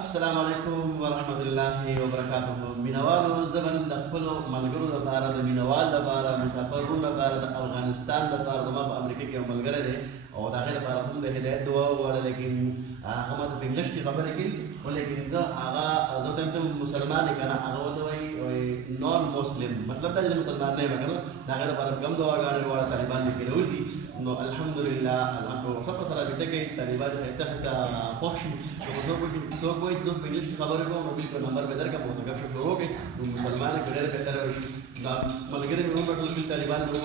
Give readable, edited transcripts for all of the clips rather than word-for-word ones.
السلام علیکم ورحمت الله وبرکاته. مینوالو زبن د خپلو ملګرو لپاره د مینوال لپاره مسافرونو لپاره د افغانستان لپاره زما په امریکا کې یو ملګری دی او د هغې لپاره هم د هدایت دعا وغواړه، لیکن هغه ماته په انګلیش کې خبرې کوي، خو لیکن زه هغه ته ته مسلمان یې که نه، هغه ورته وایي نان مسلم، مطلب دا چې زه مسلمان نه یم که نه، د هغې لپاره هم دعاګانې غواړه. طالبان چې کېنول دي نو الحمدلله ښه په سلامتۍ کوي، طالبان ښایسته ښایسته خوښ شي. څوک وایي چې زه په انګلیش کې خبرې کوم نو بالکل نمبر به درکړم او ګپ شپ شروع کړئ نو مسلمان یې که ډېره بهتره وشي. دا ملګري مې وګټل چې طالبان مې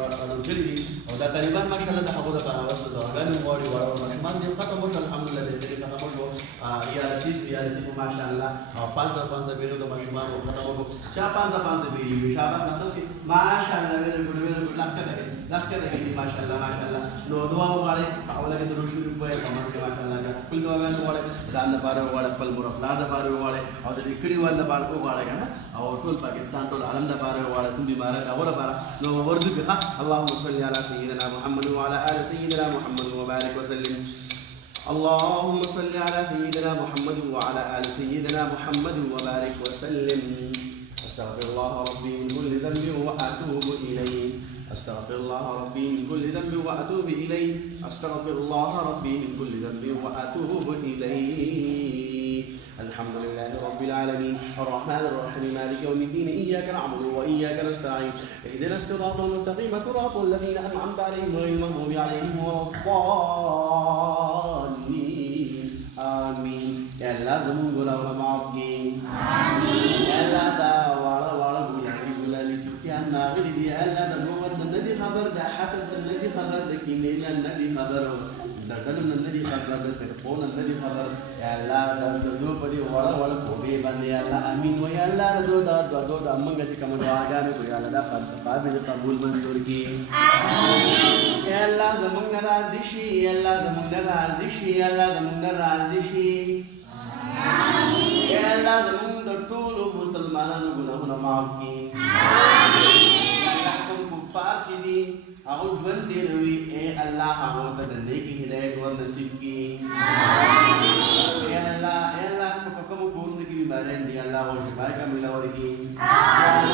راټولکړي دي او دا طالبان ماشاءالله د هغو دپاره اوس دعاګانې غواړي، واړه ماشومان دې ختم وشو، الحمدلله دې ختم وشو. یا لطیف ماشاءالله او 500 بیرو د ماشومانو ختم وکړو. چا 500 بیرو شاباش نخلصي ماشاءالله ویری ګډ لکه دې ماشاءالله نو دعا وغواړئ، اوله کې درود شریف ووایئ، په منځ کې ماشاءالله خپل دعاګانې وغواړئ، ځان لپاره وغواړئ، خپل مور او پلار لپاره وغواړئ او د دې کلیوال لپاره وغواړئ که نه، او ټول پاکستان ټول عالم لپاره وغواړئ، کوم بیماران هغو لپاره نو ورځو کې اللهم صل على سيدنا محمد وعلى آل سيدنا محمد وبارك وسلم. اللهم صل على سيدنا محمد وعلى آل سيدنا محمد وبارك وسلم. أستغفر الله ربي من كل ذنب وأتوب إليه، أستغفر الله ربي من كل ذنب وأتوب إليه، أستغفر الله ربي من كل ذنب وأتوب إليه. الحمد لله رب العالمين الرحمن الرحيم مالك يوم الدين إياك نعبد وإياك نستعين اهدنا الصراط المستقيم صراط الذين أنعمت عليهم غير المغضوب عليهم ولا الضالين آمين. يا الله زمون غلاونا معاف کی آمين. يا الله دا والا ګلالي چوکیان ناغلي دي، يا الله د نومت نه دي خبر، د حسد نه دي خبر، د کینې نه دي خبر، د ډلو نه دي خبر، د تلفون نه دي خبر. یا الله د دو په دې وړه کوبې باندې یا الله امین و. یا الله د دو د موږ چې کوم دعاګانې کوو یا الله دا قابل قبول منظور کړي آمین. یا الله زموږ نه راضي شي، یا الله زموږ نه راضي شي، یا الله زموږ نه راضي شي آمین. یا الله زموږ د ټولو مسلمانانو ګناهونه معاف کړي آمین. یا الله کوم کفار چې دي هغه ژوند تېروي، ای الله هغو ته د نیکې هدایت ور نصیب کړي آمین. یا الله په کومو کورونو کې بیماریان دي الله هغو شفای کامله ورکړي آمین.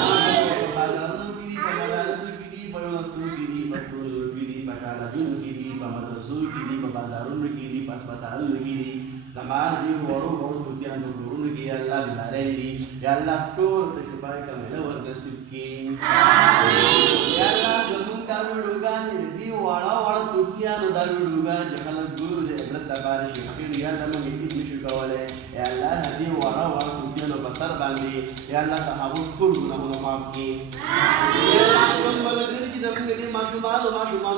په بازارونو کې دي، په مدارسو کې دي، په یونیورسټیو کې دي، په سکولونو کې دي، په کالجونو کې دي، په مدرسو کې دي، په بازارونو کې دي، په هسپتالونو کې دي، زمار دي وړو دوستیانو کورونو کې یا الله بیماریان دي، یا الله ټول ته شفای کامله ور نصیب کړي آمین. یا الله زموږ دا ویډیوګانې د دې واړه توتیانو دا ویډیوګانې چې خلک ګوري د عبرت لپاره شي خیر، یا الله موږ هېڅ نشو کولی، یا الله د دې واړه توتیانو په سر باندې یا الله د هغو ټول ګناهونه معاف کړي آمین. یا الله کوم ملګري چې زموږ دې ماشومان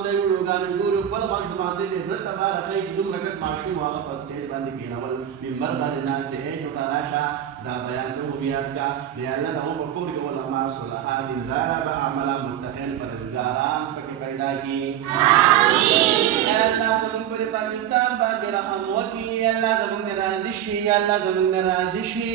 دا ویډیوګانې ګوري، خپل ماشومان دې د عبرت لپاره ښایي چې دومره ګټ ماشوم هغه په سټیج باندې کېنول، منبر باندې ناست دی، ای ټوټه راشه دا بیان ته ومیاد کا. یا الله د هغو په کور کې علما صلحا دینداره به عمله متقین پرهیزګاران پکې پیدا کړي آمین. یا الله زموږ پر پاکستان باندې رحم وکړي، یا الله زموږ نه راضي شي، یا الله زموږ نه راضي شي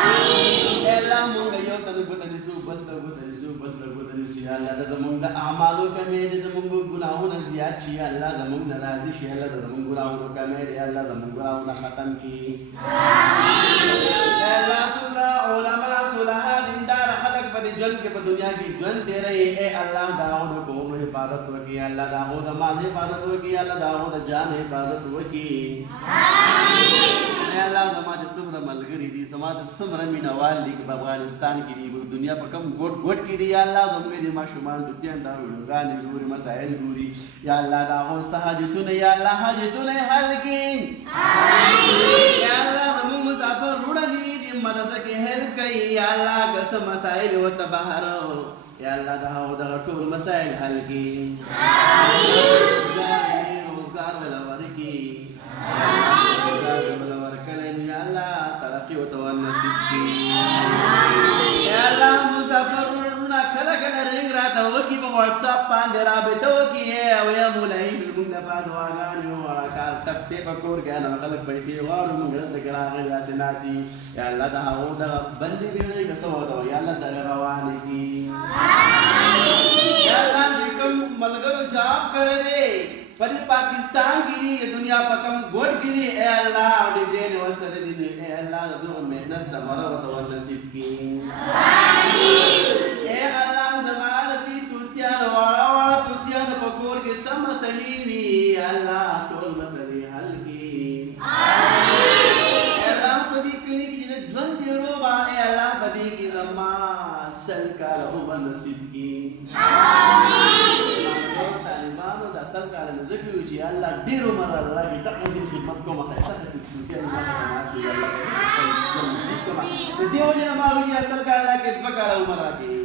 آمین. یا الله موږ یو ته ګوته نیسو، بل ته ګوته نیسو، بل ته ګوته نیسو، یا الله زموږ د اعمالو کمې دي، زموږ ګناهونه زیات شي، یا الله زموږ نه راضي شي، یا الله زموږ ګناهونه کمې دي، یا الله زموږ ګناهونه ختم کړي آمین. یا الله څومره علما صلحا دینداره خلک په دې ژوند کې په دنیا کې ژوند تېروي، ای الله د هغو د کورونو حفاظت وکړي، یا الله د هغو د مال حفاظت وکړي، یا الله د هغو د جان حفاظت وکړي آمین. یا الله زما چې څومره ملګري دي، زما د څومره مینوال دي په افغانستان کې دي، په دنیا په کوم ګوټ کې دي، یا الله زموږ دې ماشومان دوستیان دا ویډیوګانې ګوري، مسایل ګوري، یا الله د هغو څه حاجتونه یا الله حاجتونه یې حل کړي آمین. یا الله زموږ مسافر وروڼه دي چې مدرسه کې هیلپ کوي، یا الله که څه مسایل ورته بهر یا الله د هغو دغه ټول مسایل حل کړي آمین. روزګار وله ورکړي روزګار وله ورکړی نو یا الله ترقي ورته ور نصیب کړي یا الله مسافر وروڼه کله رنګ راته وکړي، په واټساپ باندې رابطه وکړي او یا مولوي زموږ دپاره دعاګانې وغواړه، کار ټپ دی په کور کې نه خلک پیسې غواړو، موږ دلته کې راغلي داسې ناست دي، یا الله د هغو دغه بندې بېړۍ که څه وته یا الله دغه روانې کړي آمین. یا الله چې کوم ملګرو جاب کړی دی पर पाकिस्तान की दुनिया पकम गोट गिरी ए अल्लाह और देने वसर दिन ए अल्लाह दो मेहनत समरा व नसीब की आमीन ए अल्लाह जमानती तुतियान वाला वाला तुतियान पकोर के सम सलीवी अल्लाह टोल मसले हल की आमीन अल्लाह पदी कनी की जवन दिरो बा ए अल्लाह पदी की जमा सल का व नसीब की आमीन तालिबान दा सल का ذكر وجه الله ديروا مرة الله يتقن دين خدمتكم وخيسات التسويقية دي وجه ما هو يتلقى الله كتبك على مراتي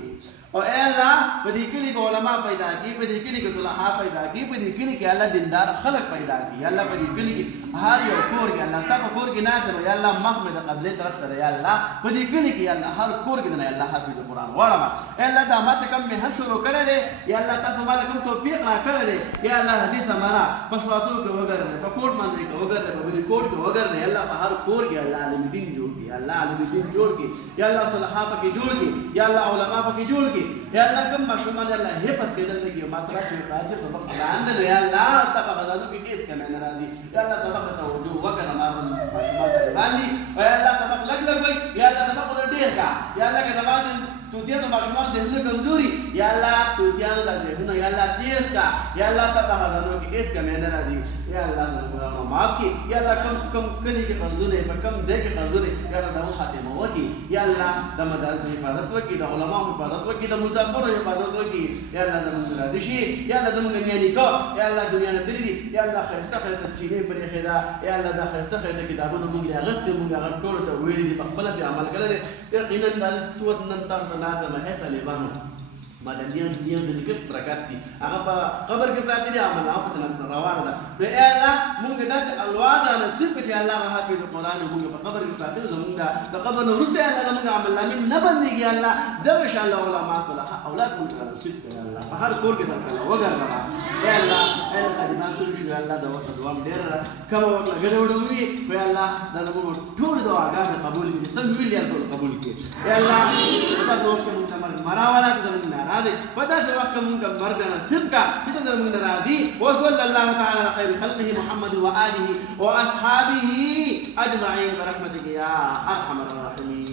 और ऐसा पदीकली को उलमा पैदा की पदीकली को सुलहा पैदा की पदीकली के अल्लाह दीनदार खलक पैदा की अल्लाह पदीकली की हर यो कोर के अल्लाह तब कोर की नास है अल्लाह महमद कबले तरफ करे अल्लाह पदीकली की अल्लाह हर कोर के दिन अल्लाह हाफिज कुरान वाला अल्लाह दा मत कम में हर शुरू करे दे या अल्लाह तब वाला कम तौफीक ना करे दे या अल्लाह हदीस हमारा पसवातों के वगैरह है पकोट मानने के वगैरह है बड़ी कोट के वगैरह है अल्लाह हर कोर के अल्लाह आलिम दीन जोड़ के अल्लाह आलिम दीन जोड़ के या अल्लाह सुलहा के जोड़ के या अल्लाह उलमा के जोड़ के या अल्लाह कम मशरूमान या अल्लाह हे पस के दल लगी मात्रा से काजे सबक ध्यान दे या अल्लाह तक बदलू की केस का मैंने राजी या अल्लाह सबक तो जो वगैरह हमारा मशरूमान राजी या अल्लाह सबक लग भाई या अल्लाह सबक उधर ढेर का या अल्लाह के जवाब तुतिया तो मशरूमान देहने कमजोरी या अल्लाह तुतिया दा देहने या अल्लाह तेज का या अल्लाह तक बदलू की केस का मैंने राजी या अल्लाह माफ की या अल्लाह कम कम कनी के कमजोरी पर कम दे के कमजोरी या अल्लाह वो खातिमा वकी या अल्लाह दमदार की हिफाजत वकी दा उलमा हिफाजत वकी दा मुसब्बर हिफाजत वकी या अल्लाह दमन रादिशी या अल्लाह दमन नियानी को या अल्लाह दुनिया ने दली या अल्लाह खैस्ता खैस्ता चीने पर खैदा या अल्लाह दा खैस्ता खैदा किताबों में या गस्त में या टोल तो वेली दी बखबला पे अमल करे यकीनन बात तो नंतर नाज़म है Taliban madanian dia dan ke prakati apa kabar ke prakati dia amal apa tenan rawana be Allah mungkin dat alwada na sirka ti Allah hafiz alquran mungkin kabar ke prakati zamunda da kabar nuruste Allah mungkin amal lamin nabandi ya Allah da insha Allah wala ma sala aulad mungkin sirka ya Allah har kor ke Allah wagar ya Allah ana kadiman tu insha Allah da wasa duam der kama wala gade wada mumi be Allah da nabu thodi do aga qabul ki san million to qabul ki ya Allah ta do ke mungkin marawala zamunda فدا وقت من مرجنا سبكا كده من راضي وصلى الله تعالى على خير خلقه محمد وآله وأصحابه أجمعين برحمتك يا أرحم الراحمين.